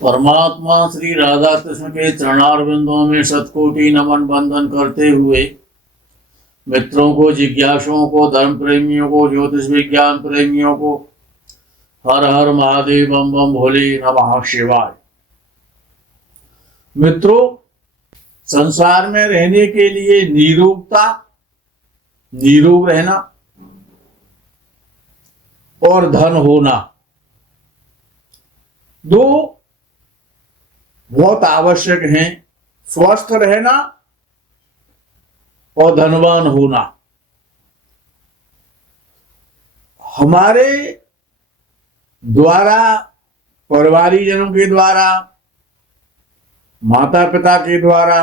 परमात्मा श्री राधा कृष्ण के चरणारविंदों में शतकोटि नमन बंदन करते हुए मित्रों को, जिज्ञासुओं को, धर्म प्रेमियों को, ज्योतिष विज्ञान प्रेमियों को हर हर महादेव, बम बम भोले, नमः शिवाय। मित्रों, संसार में रहने के लिए निरोग रहना और धन होना, दो बहुत आवश्यक हैं। स्वस्थ रहना और धनवान होना। हमारे द्वारा, परिवारीजनों के द्वारा, माता पिता के द्वारा,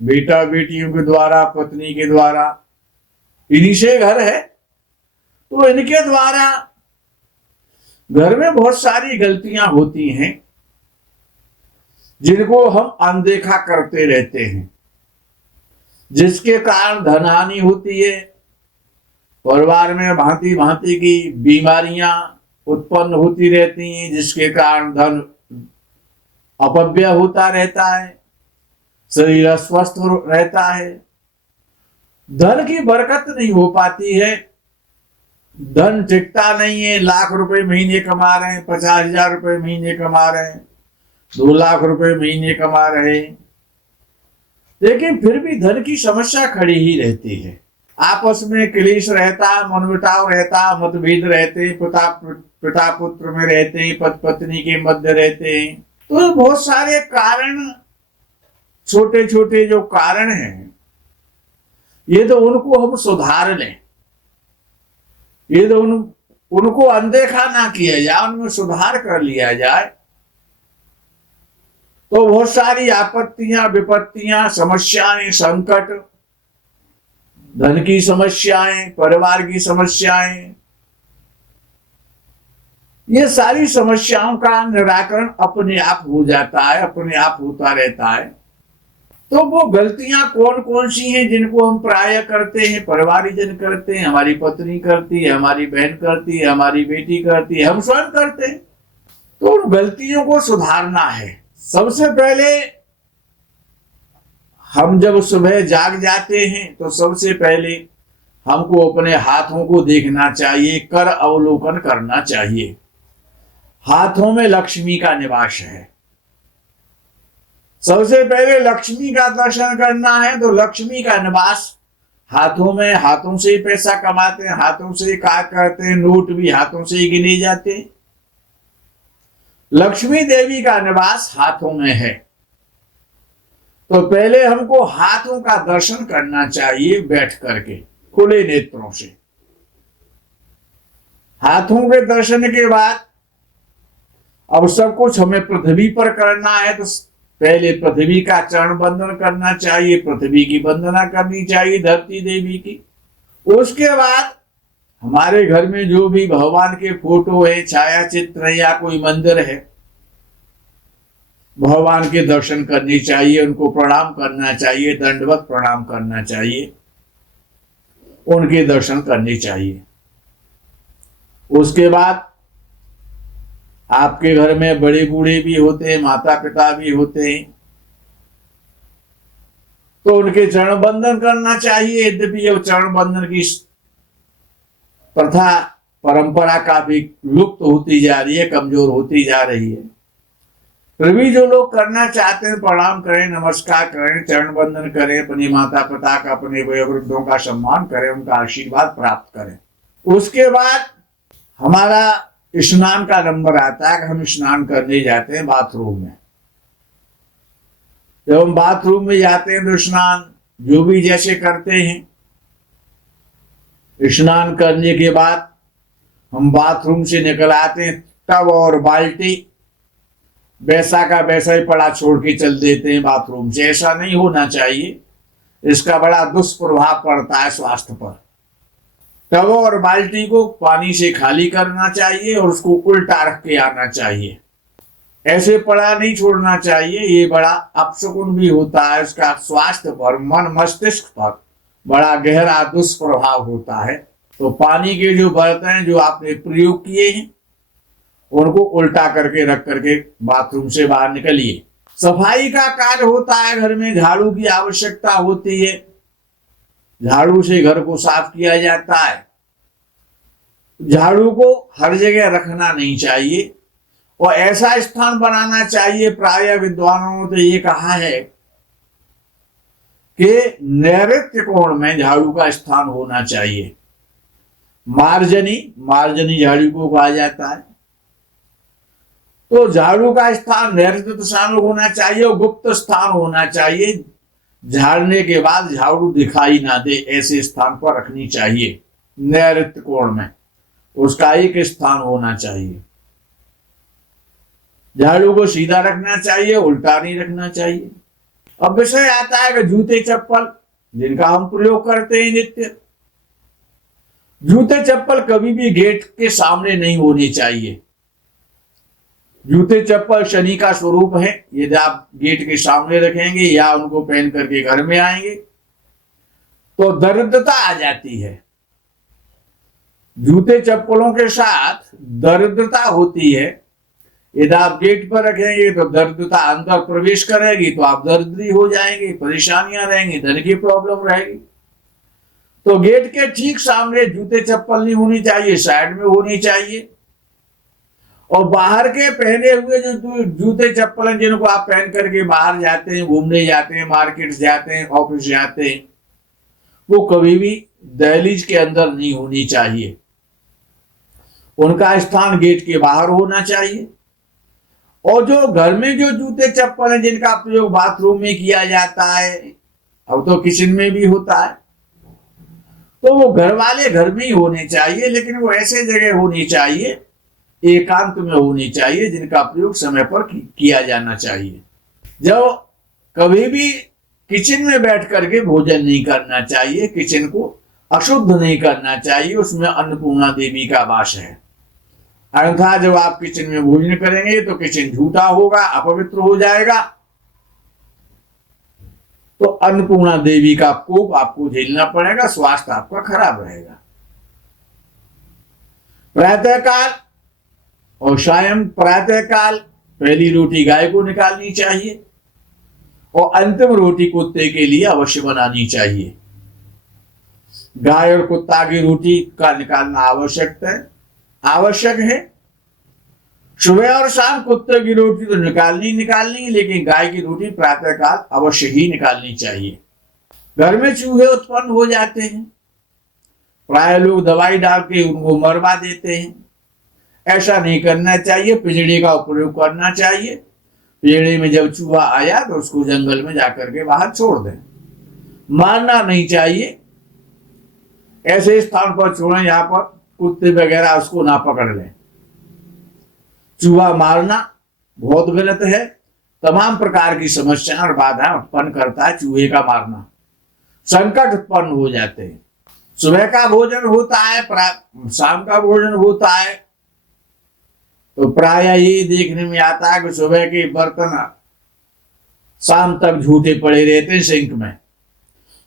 बेटा बेटियों के द्वारा, पत्नी के द्वारा, इन्हीं से घर है, तो इनके द्वारा घर में बहुत सारी गलतियां होती हैं जिनको हम अनदेखा करते रहते हैं, जिसके कारण धन हानि होती है। परिवार में भांति भांति की बीमारियां उत्पन्न होती रहती हैं, जिसके कारण धन अपव्यय होता रहता है, शरीर अस्वस्थ रहता है, धन की बरकत नहीं हो पाती है, धन टिकता नहीं है। लाख रुपए महीने कमा रहे हैं, 50,000 रुपए महीने कमा रहे हैं, 2 लाख रुपए महीने कमा रहे हैं, लेकिन फिर भी धन की समस्या खड़ी ही रहती है। आपस में क्लेश रहता, मनमुटाव रहता, मतभेद रहते, पिता पुत्र में रहते, पति पत्नी के मध्य रहते हैं। तो बहुत सारे कारण, छोटे छोटे जो कारण हैं, ये तो उनको हम सुधार लें, ये तो उनको अनदेखा ना किया जाए, उनमें सुधार कर लिया जाए, तो बहुत सारी आपत्तियां, विपत्तियां, समस्याएं, संकट, धन की समस्याएं, परिवार की समस्याएं, ये सारी समस्याओं का निराकरण अपने आप हो जाता है, अपने आप होता रहता है। तो वो गलतियां कौन कौन सी हैं जिनको हम प्राय करते हैं, परिवारीजन करते हैं, हमारी पत्नी करती है, हमारी बहन करती है, हमारी बेटी करती है, हम स्वयं करते हैं। तो उन गलतियों को सुधारना है। सबसे पहले हम जब सुबह जाग जाते हैं तो सबसे पहले हमको अपने हाथों को देखना चाहिए, कर अवलोकन करना चाहिए। हाथों में लक्ष्मी का निवास है। सबसे पहले लक्ष्मी का दर्शन करना है, तो लक्ष्मी का निवास हाथों में, हाथों से ही पैसा कमाते हैं, हाथों से ही कार्य करते हैं, नोट भी हाथों से ही गिने जाते हैं। लक्ष्मी देवी का निवास हाथों में है, तो पहले हमको हाथों का दर्शन करना चाहिए बैठ करके, खुले नेत्रों से। हाथों के दर्शन के बाद अब सब कुछ हमें पृथ्वी पर करना है, तो पहले पृथ्वी का चरण बंदन करना चाहिए, पृथ्वी की वंदना करनी चाहिए, धरती देवी की। उसके बाद हमारे घर में जो भी भगवान के फोटो है, छाया चित्र है, या कोई मंदिर है, भगवान के दर्शन करने चाहिए, उनको प्रणाम करना चाहिए, दंडवत प्रणाम करना चाहिए, उनके दर्शन करने चाहिए। उसके बाद आपके घर में बड़े बूढ़े भी होते हैं, माता पिता भी होते हैं, तो उनके चरण बंदन करना चाहिए। यद्यपि ये चरण बंदन की प्रथा, परंपरा काफी लुप्त होती जा रही है, कमजोर होती जा रही है, फिर भी जो लोग करना चाहते हैं, प्रणाम करें, नमस्कार करें, चरण बंदन करें, अपनी माता पिता का, अपने वयोवृद्धों का सम्मान करें, उनका आशीर्वाद प्राप्त करें। उसके बाद हमारा स्नान का नंबर आता है कि हम स्नान करने जाते हैं बाथरूम में। जब हम बाथरूम में जाते हैं तो स्नान जो भी जैसे करते हैं, स्नान करने के बाद हम बाथरूम से निकल आते हैं, टब और बाल्टी वैसा का वैसा ही पड़ा छोड़ के चल देते हैं बाथरूम से। ऐसा नहीं होना चाहिए, इसका बड़ा दुष्प्रभाव पड़ता है स्वास्थ्य पर। टब और बाल्टी को पानी से खाली करना चाहिए और उसको उल्टा रख के आना चाहिए, ऐसे पड़ा नहीं छोड़ना चाहिए। ये बड़ा अपशकुन भी होता है, उसका स्वास्थ्य पर, मन मस्तिष्क पर बड़ा गहरा दुष्प्रभाव होता है। तो पानी के जो बर्तन जो आपने प्रयोग किए हैं उनको उल्टा करके रख करके बाथरूम से बाहर निकलिए। सफाई का कार्य होता है, घर में झाड़ू की आवश्यकता होती है, झाड़ू से घर को साफ किया जाता है। झाड़ू को हर जगह रखना नहीं चाहिए और ऐसा स्थान बनाना चाहिए। प्राय विद्वानों ने ये कहा है कि नैऋत्य कोण में झाड़ू का स्थान होना चाहिए। मार्जनी झाड़ू को कहा जाता है। तो झाड़ू का स्थान नैऋत्य दिशा में होना चाहिए और गुप्त स्थान होना चाहिए। झाड़ने के बाद झाड़ू दिखाई ना दे, ऐसे स्थान पर रखनी चाहिए। नैऋत्य कोण में उसका एक स्थान होना चाहिए। झाड़ू को सीधा रखना चाहिए, उल्टा नहीं रखना चाहिए। अब विषय आता है कि जूते चप्पल जिनका हम प्रयोग करते हैं नित्य। जूते चप्पल कभी भी गेट के सामने नहीं होने चाहिए। जूते चप्पल शनि का स्वरूप है। यदि आप गेट के सामने रखेंगे या उनको पहन करके घर में आएंगे तो दरिद्रता आ जाती है। जूते चप्पलों के साथ दरिद्रता होती है। यदि आप गेट पर रखेंगे तो दरिद्रता अंदर प्रवेश करेगी तो आप दरिद्री हो जाएंगे, परेशानियां रहेंगी, धन की प्रॉब्लम रहेगी। तो गेट के ठीक सामने जूते चप्पल नहीं होनी चाहिए, साइड में होनी चाहिए। और बाहर के पहने हुए जो जूते चप्पल हैं जिनको आप पहन करके बाहर जाते हैं, घूमने जाते हैं, मार्केट जाते हैं, ऑफिस जाते हैं, वो कभी भी दहलीज के अंदर नहीं होनी चाहिए। उनका स्थान गेट के बाहर होना चाहिए। और जो घर में जो जूते चप्पल हैं जिनका प्रयोग बाथरूम में किया जाता है, अब तो किचन में भी होता है, तो वो घर वाले घर में ही होने चाहिए। लेकिन वो ऐसे जगह होनी चाहिए, एकांत में होनी चाहिए, जिनका प्रयोग समय पर किया जाना चाहिए। जब कभी भी किचन में बैठ करके भोजन नहीं करना चाहिए, किचन को अशुद्ध नहीं करना चाहिए, उसमें अन्नपूर्णा देवी का वास है। अन्यथा जब आप किचन में भोजन करेंगे तो किचन झूठा होगा, अपवित्र हो जाएगा, तो अन्नपूर्णा देवी का कोप आपको झेलना पड़ेगा, स्वास्थ्य आपका खराब रहेगा। प्रातःकाल और सायं प्रातःकाल पहली रोटी गाय को निकालनी चाहिए और अंतिम रोटी कुत्ते के लिए अवश्य बनानी चाहिए। गाय और कुत्ता की रोटी का निकालना आवश्यक है। सुबह और शाम कुत्ते की रोटी तो निकालनी, लेकिन गाय की रोटी प्रातःकाल अवश्य ही निकालनी चाहिए। घर में चूहे उत्पन्न हो जाते हैं, प्राय लोग दवाई डाल के उनको मरवा देते हैं। ऐसा नहीं करना चाहिए, पिंजड़े का उपयोग करना चाहिए। पिंजड़े में जब चूहा आया तो उसको जंगल में जाकर के बाहर छोड़ दें, मारना नहीं चाहिए। ऐसे स्थान पर छोड़ें जहां पर कुत्ते वगैरह उसको ना पकड़ लें। चूहा मारना बहुत गलत है, तमाम प्रकार की समस्या और बाधाएं उत्पन्न करता है चूहे का मारना, संकट उत्पन्न हो जाते हैं। सुबह का भोजन होता है, शाम का भोजन होता है, तो प्राय ये देखने में आता है कि सुबह के बर्तन शाम तक झूठे पड़े रहते हैं सिंक में।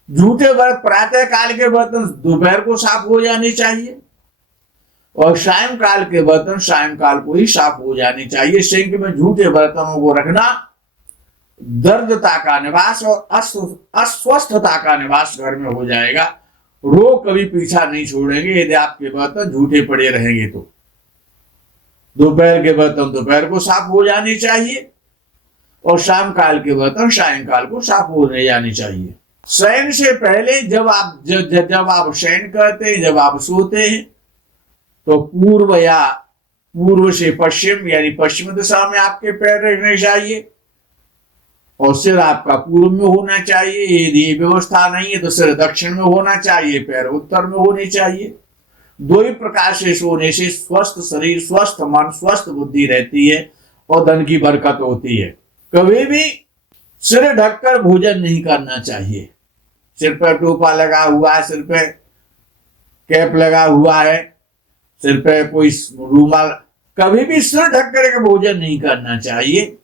झूठे बर्तन प्रातः काल के बर्तन दोपहर को साफ हो जाने चाहिए और सायंकाल के बर्तन सायंकाल को ही साफ हो जाने चाहिए। सिंक में झूठे बर्तनों को रखना दर्दता का निवास और अस्वस्थता का निवास घर में हो जाएगा। रोग कभी पीछा नहीं छोड़ेंगे यदि आपके बर्तन झूठे पड़े रहेंगे तो। दोपहर के बर्तन दोपहर को साफ हो जाने चाहिए और शाम काल के बर्तन सायंकाल को साफ हो जाने चाहिए। शयन से पहले जब आप शयन करते हैं, जब आप सोते हैं, तो पूर्व से पश्चिम यानी पश्चिम दिशा में आपके पैर रखने चाहिए और सिर आपका पूर्व में होना चाहिए। यदि व्यवस्था नहीं है तो सिर दक्षिण में होना चाहिए, पैर उत्तर में होने चाहिए। दो ही प्रकार से सोने से स्वस्थ शरीर, स्वस्थ मन, स्वस्थ बुद्धि रहती है और धन की बरकत होती है। कभी भी सिर ढककर भोजन नहीं करना चाहिए। सिर पर टोपा लगा हुआ है, सिर पे कैप लगा हुआ है, सिर पे कोई रूमाल, कभी भी सिर ढक करके भोजन नहीं करना चाहिए।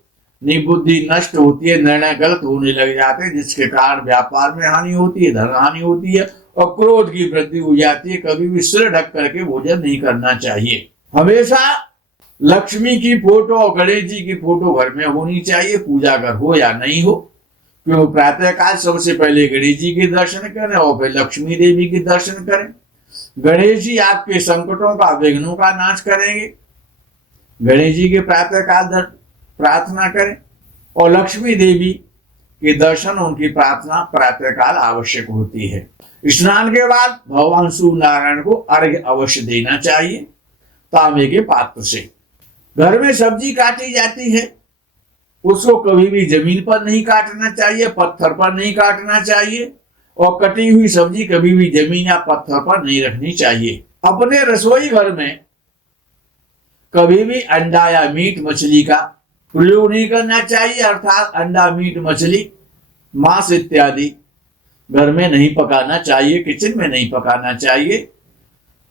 बुद्धि नष्ट होती है, निर्णय गलत होने लग जाते हैं, जिसके कारण व्यापार में हानि होती है, धन हानि होती है और क्रोध की वृद्धि हो जाती है। कभी भी सिर ढक करके भोजन नहीं करना चाहिए। हमेशा लक्ष्मी की फोटो और गणेश जी की फोटो घर में होनी चाहिए, पूजा घर हो या नहीं हो। क्यों प्रातः काल सबसे पहले गणेश जी के दर्शन करें और फिर लक्ष्मी देवी के दर्शन करें। गणेश जी आपके संकटों का, विघ्नों का नाश करेंगे। गणेश जी के प्रातः काल प्रार्थना करें और लक्ष्मी देवी के दर्शन, उनकी प्रार्थना प्रातः काल आवश्यक होती है। स्नान के बाद भगवान सूर्य नारायण को अर्घ्य अवश्य देना चाहिए तांबे के पात्र से। घर में सब्जी काटी जाती है, उसको कभी भी जमीन पर नहीं काटना चाहिए, पत्थर पर नहीं काटना चाहिए, और कटी हुई सब्जी कभी भी जमीन या पत्थर पर नहीं रखनी चाहिए। अपने रसोई घर में कभी भी अंडा या मीट मछली का प्रयोग नहीं करना चाहिए, अर्थात अंडा, मीट, मछली, मांस इत्यादि घर में नहीं पकाना चाहिए, किचन में नहीं पकाना चाहिए।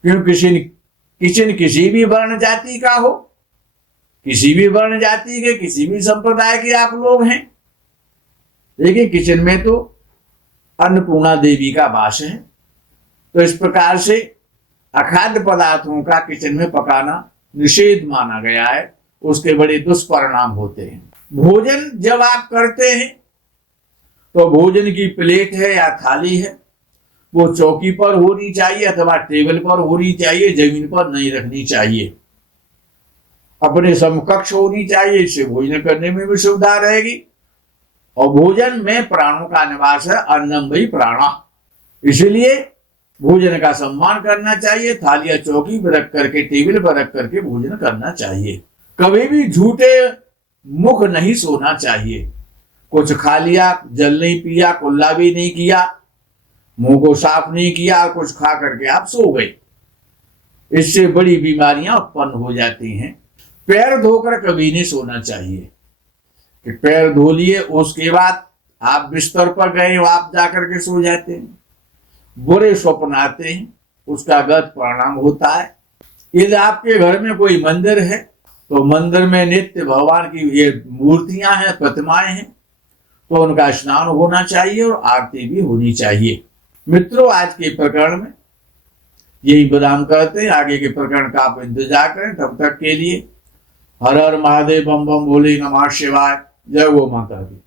क्यों किचन किसी भी वर्ण जाति का हो, किसी भी वर्ण जाति के, किसी भी संप्रदाय के आप लोग हैं, लेकिन किचन में तो अन्नपूर्णा देवी का वास है। तो इस प्रकार से अखाद्य पदार्थों का किचन में पकाना निषेध माना गया है, उसके बड़े दुष्परिणाम होते हैं। भोजन जब आप करते हैं तो भोजन की प्लेट है या थाली है, वो चौकी पर होनी चाहिए अथवा टेबल पर होनी चाहिए, जमीन पर नहीं रखनी चाहिए। अपने समकक्ष होनी चाहिए, इससे भोजन करने में भी सुविधा रहेगी। और भोजन में प्राणों का निवास है, अन्नम वही प्राणा, इसलिए भोजन का सम्मान करना चाहिए। थालियां चौकी पर रख करके, टेबल पर रख करके भोजन करना चाहिए। कभी भी झूठे मुख नहीं सोना चाहिए। कुछ खा लिया, जल नहीं पिया, कुल्ला भी नहीं किया, मुंह को साफ नहीं किया, कुछ खा करके आप सो गए, इससे बड़ी बीमारियां उत्पन्न हो जाती हैं। पैर धोकर कभी नहीं सोना चाहिए कि पैर धो लिए उसके बाद आप बिस्तर पर गए, आप जाकर के सो जाते हैं, बुरे स्वप्न आते हैं, उसका गलत परिणाम होता है। यदि आपके घर में कोई मंदिर है तो मंदिर में नित्य भगवान की ये मूर्तियां हैं, प्रतिमाएं हैं, तो उनका स्नान होना चाहिए और आरती भी होनी चाहिए। मित्रों, आज के प्रकरण में यही विराम करते हैं, आगे के प्रकरण का आप इंतजार करें। तब तक के लिए हर हर महादेव, बम बम भोले, नमः शिवाय, जय गो माता दी।